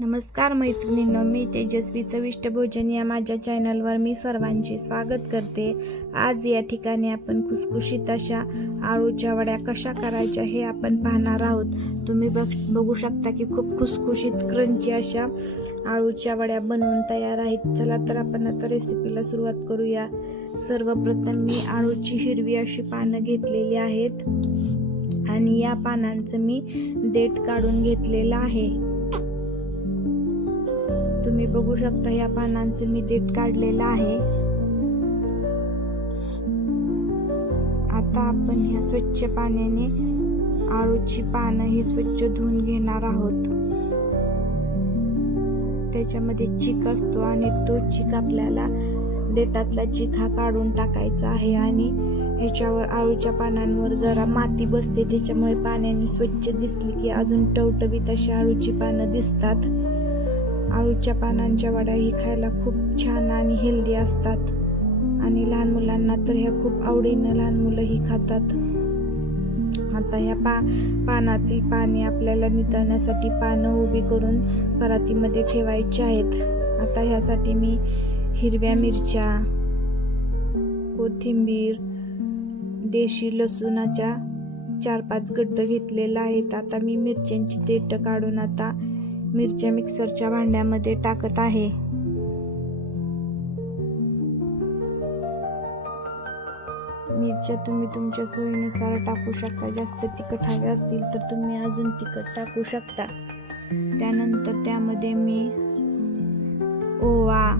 नमस्कार मैत्रिणींनो मी तेजस्वी चविष्ट भोजन या माझ्या चॅनलवर मी सर्वांचे स्वागत करते. आज या ठिकाणी आपण खुसखुशीत अशा आळूच्या वड्या कशा करायच्या हे आपण पाहणार आहोत. तुम्ही बघ बघू शकता की खूप खुसखुशीत क्रंची अशा आळूच्या वड्या बनवून तयार आहेत. चला तर आपण आता रेसिपीला सुरुवात करूया. सर्वप्रथम मी आळूची हिरवी अशी पानं घेतलेली आहेत. आणि या पानांचं मी देठ काढून घेतलेलं आहे. तुम्ही बघू शकता या पानांचे मी देठ काढलेलं आहे. आता आपण ह्या स्वच्छ पाण्याने आळूची पानं ही स्वच्छ धुवून घेणार आहोत. त्याच्यामध्ये चिक असतो आणि तो चिक आपल्याला देठातला चिक हा काढून टाकायचा आहे आणि ह्याच्यावर आळूच्या पानांवर जरा माती बसते त्याच्यामुळे पाण्याने स्वच्छ दिसली की अजून टवटवीत अशी आळूची पानं दिसतात. आळूच्या पानांच्या वड्या ही खायला खूप छान आणि हेल्दी असतात. आणि लहान मुलांना तर ह्या खूप आवडीनं लहान मुलंही खातात. आता ह्या पा पानातील पाने आपल्याला नितळण्यासाठी पानं उभी करून परातीमध्ये ठेवायची आहेत. आता ह्यासाठी मी हिरव्या मिरच्या कोथिंबीर देशी लसूणाच्या चार पाच गड्ड घेतलेला आहेत. आता मी मिरच्यांची देठ काढून आता मिरच्या मिक्सरच्या भांड्यामध्ये टाकत आहे. मिरच्या तुम्ही तुमच्या सोयीनुसार टाकू शकता. जास्त तिखट हवे असतील तर तुम्ही अजून तिखट टाकू शकता. त्यानंतर त्यामध्ये मी ओवा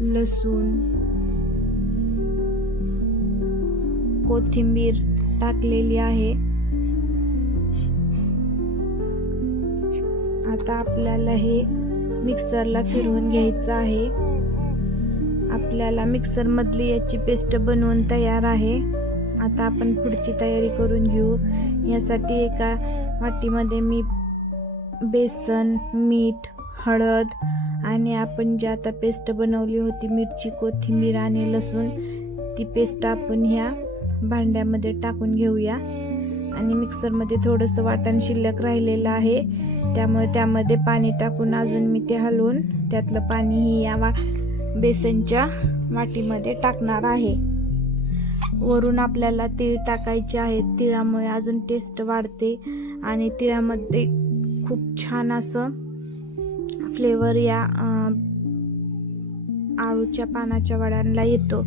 लसूण कोथिंबीर टाकलेली आहे. आता आपल्याला हे मिक्सरला फिरवून घ्यायचं आहे. आपल्याला मिक्सरमधली याची पेस्ट बनवून तयार आहे. आता आपण पुढची तयारी करून घेऊ. यासाठी एका वाटीमध्ये मी बेसन मीठ हळद आणि आपण जी आता पेस्ट बनवली होती मिरची कोथिंबीर आणि लसूण ती पेस्ट आपण ह्या भांड्यामध्ये टाकून घेऊया. आणि मिक्सरमध्ये थोडंसं वाटण शिल्लक राहिलेलं आहे. त्यामुळे त्यामध्ये पाणी टाकून अजून मी ते हलवून त्यातलं पाणी या वा बेसनच्या वाटीमध्ये टाकणार आहे. वरून आपल्याला तीळ टाकायचे आहेत. तिळामुळे अजून टेस्ट वाढते आणि तिळामध्ये खूप छान असं फ्लेवर या आळूच्या पानाच्या वड्यांना येतो.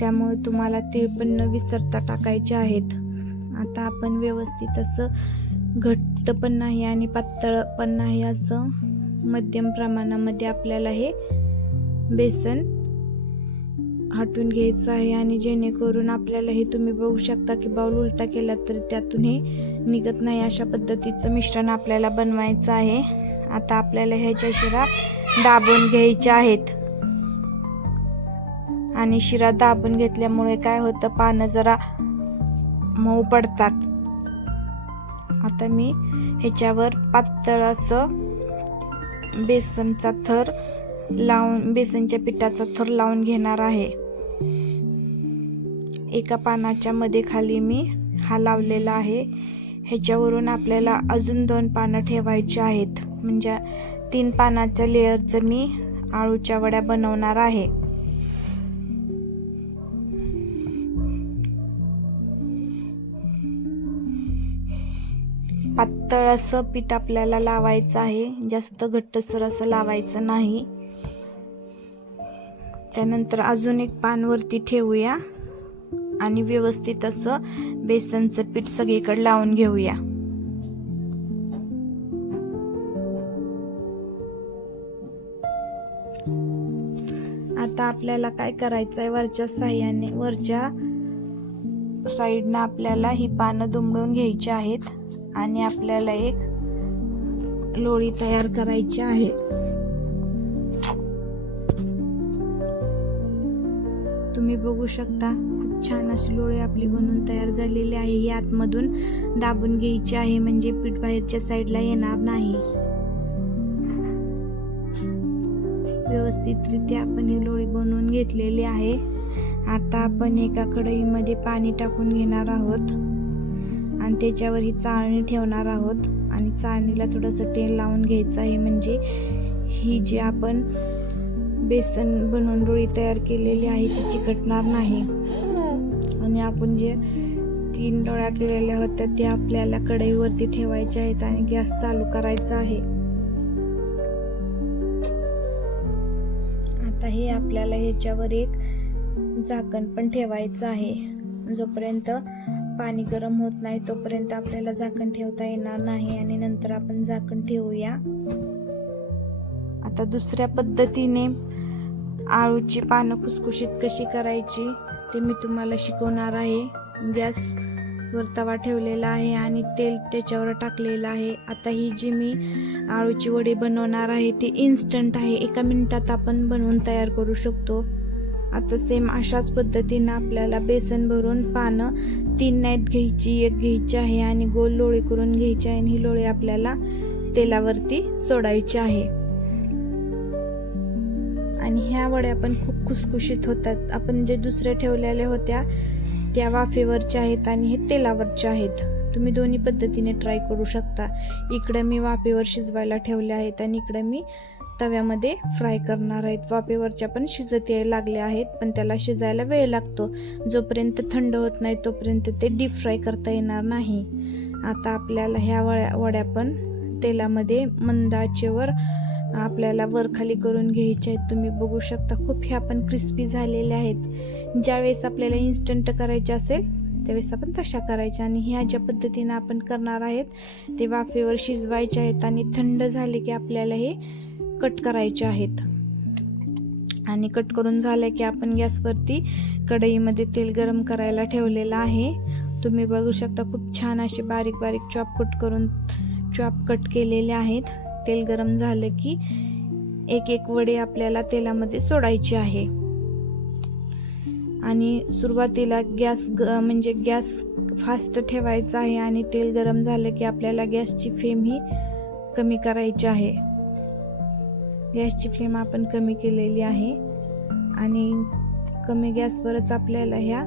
त्यामुळे तुम्हाला तीळ पण न विसरता टाकायचे आहेत. आता आपण व्यवस्थित असं घट्ट पण नाही आणि पातळ पण नाही असं मध्यम प्रमाणामध्ये आपल्याला हे बेसन हटून घ्यायचं आहे आणि जेणेकरून आपल्याला हे तुम्ही बघू शकता की बाऊल उलटा केला तर त्यातून हे निघत नाही अशा पद्धतीचं मिश्रण आपल्याला बनवायचं आहे. आता आपल्याला ह्याच्या शिरा दाबून घ्यायच्या आहेत आणि शिरा दाबून घेतल्यामुळे काय होतं? पानं जरा मऊ पडतात. आता मी ह्याच्यावर पातळ असं बेसनचा थर लावून बेसनच्या पिठाचा थर लावून घेणार आहे. एका पानाच्या मध्ये खाली मी हा लावलेला आहे. ह्याच्यावरून आपल्याला अजून दोन पानं ठेवायची आहेत. म्हणजे तीन पानाच्या लेअरचं मी आळूच्या वड्या बनवणार आहे. पातळ असं पीठ आपल्याला लावायचं आहे. जास्त घट्टसर असं लावायचं नाही. त्यानंतर अजून एक पानवरती ठेवूया. आणि व्यवस्थित असं बेसनचं पीठ सगळीकडे लावून घेऊया. आता आपल्याला काय करायचं आहे वरच्या साह्याने वरच्या साईडनं आपल्याला ही पानं दुमडून घ्यायची आहेत आणि आपल्याला एक लोळी तयार करायची आहे. तुम्ही बघू शकता खूप छान अशी लोळी आपली बनवून तयार झालेली आहे. ही आतमधून दाबून घ्यायची आहे म्हणजे पीठ बाहेरच्या साईडला येणार नाही. व्यवस्थितरित्या आपण ही लोळी बनवून घेतलेली आहे. आता आपण एका कढईमध्ये पाणी टाकून घेणार आहोत. आणि त्याच्यावर ही चाळणी ठेवणार आहोत. आणि चाळणीला थोडंसं तेल लावून घ्यायचं आहे. म्हणजे ही जी आपण बेसन बनवून डोळी तयार केलेली आहे ती चिकटणार नाही. आणि आपण जे तीन डोळ्या केलेल्या होत्या त्या आपल्याला कढईवरती ठेवायच्या आहेत आणि गॅस चालू करायचा आहे. आता हे आपल्याला ह्याच्यावर एक झाकण पण ठेवायचं आहे. जोपर्यंत पाणी गरम होत नाही तोपर्यंत आपल्याला झाकण ठेवता येणार नाही आणि नंतर आपण झाकण ठेवूया. आता दुसऱ्या पद्धतीने आळूची पानं खुसखुशीत कशी करायची ते मी तुम्हाला शिकवणार आहे. गॅस वर तवा ठेवलेला आहे आणि तेल त्याच्यावर टाकलेलं आहे. आता ही जी मी आळूची वडी बनवणार आहे ती इन्स्टंट आहे. एका मिनिटात आपण बनवून तयार करू शकतो. आता सेम अशाच पद्धतीनं आपल्याला बेसन भरून पानं तीन नाईट घ्यायची एक घ्यायची आहे आणि गोल लोळी करून घ्यायची आहे आणि ही लोळी आपल्याला तेलावरती सोडायची आहे. आणि ह्या वड्या पण खूप खुसखुशीत होतात. आपण जे दुसऱ्या ठेवलेल्या होत्या त्या वाफेवरच्या आहेत आणि हे तेलावरच्या आहेत. तुम्ही दोन्ही पद्धतीने ट्राय करू शकता. इकडं मी वाफेवर शिजवायला ठेवले आहेत आणि इकडं मी तव्यामध्ये फ्राय करणार आहेत. वाफेवरच्या पण शिजत यायला लागल्या आहेत पण त्याला शिजायला वेळ लागतो. जोपर्यंत थंड होत नाही तोपर्यंत ते डीप फ्राय करता येणार नाही. आता आपल्याला ह्या वड्या वड्या पण तेलामध्ये मंदाचेवर आपल्याला वर खाली करून घ्यायचे आहेत. तुम्ही बघू शकता खूप ह्या पण क्रिस्पी झालेल्या आहेत. ज्यावेळेस आपल्याला इन्स्टंट करायचे असेल त्यावेळेस आपण तशा करायच्या आणि ह्या ज्या पद्धतीनं आपण करणार आहेत ते वाफेवर शिजवायचे आहेत आणि थंड झाले की आपल्याला हे कट करायचे आहेत. आणि कट करून झालं की आपण गॅसवरती कढईमध्ये तेल गरम करायला ठेवलेलं आहे. तुम्ही बघू शकता खूप छान असे बारीक बारीक चॉप कट करून चॉप कट केलेले आहेत. तेल गरम झालं की एक एक वडे आपल्याला तेलामध्ये सोडायचे आहे. आणि सुरुवातीला गॅस ग म्हणजे गॅस फास्ट ठेवायचा आहे आणि तेल गरम झालं की आपल्याला गॅसची फ्लेम ही कमी करायची आहे. गॅसची फ्लेम आपण कमी केलेली आहे आणि कमी गॅसवरच आपल्याला ह्या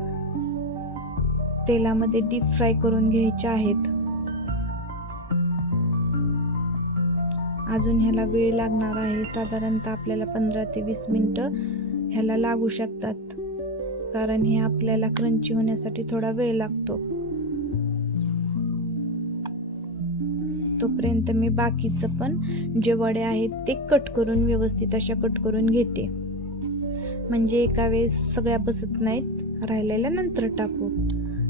तेलामध्ये डीप फ्राय करून घ्यायच्या आहेत. अजून ह्याला वेळ लागणार आहे साधारणतः आपल्याला पंधरा ते वीस मिनटं ह्याला लागू शकतात. कारण हे आपल्याला क्रंची होण्यासाठी थोडा वेळ लागतो. तोपर्यंत मी बाकीचं पण जे वडे आहेत ते कट करून व्यवस्थित अशा कट करून घेते. म्हणजे एका वेळेस सगळ्या बसत नाहीत राहिलेल्या नंतर टाकू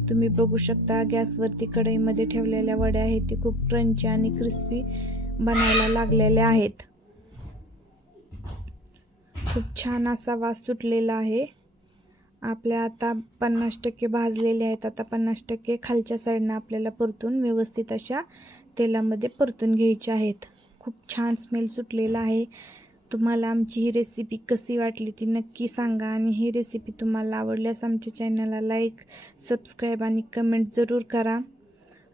तुम्ही बघू शकता गॅसवरती कढईमध्ये ठेवलेल्या वड्या आहेत ते खूप क्रंची आणि क्रिस्पी बनायला लागलेल्या आहेत. खूप छान असा वास सुटलेला आहे. आपल्या आता पन्नास टक्के भाजलेले आहेत आता पन्नास टक्के खालच्या साईडनं आपल्याला परतून व्यवस्थित अशा तेलामध्ये परतून घ्यायच्या आहेत. खूप छान स्मेल सुटलेला आहे. तुम्हाला आमची ही रेसिपी कशी वाटली ती नक्की सांगा आणि ही रेसिपी तुम्हाला आवडल्यास आमच्या चॅनलला लाईक सबस्क्राईब आणि कमेंट जरूर करा.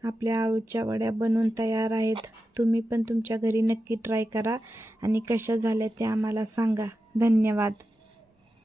आपल्या आळूच्या वड्या बनवून तयार आहेत. तुम्ही पण तुमच्या घरी नक्की ट्राय करा आणि कशा झाल्या ते आम्हाला सांगा. धन्यवाद.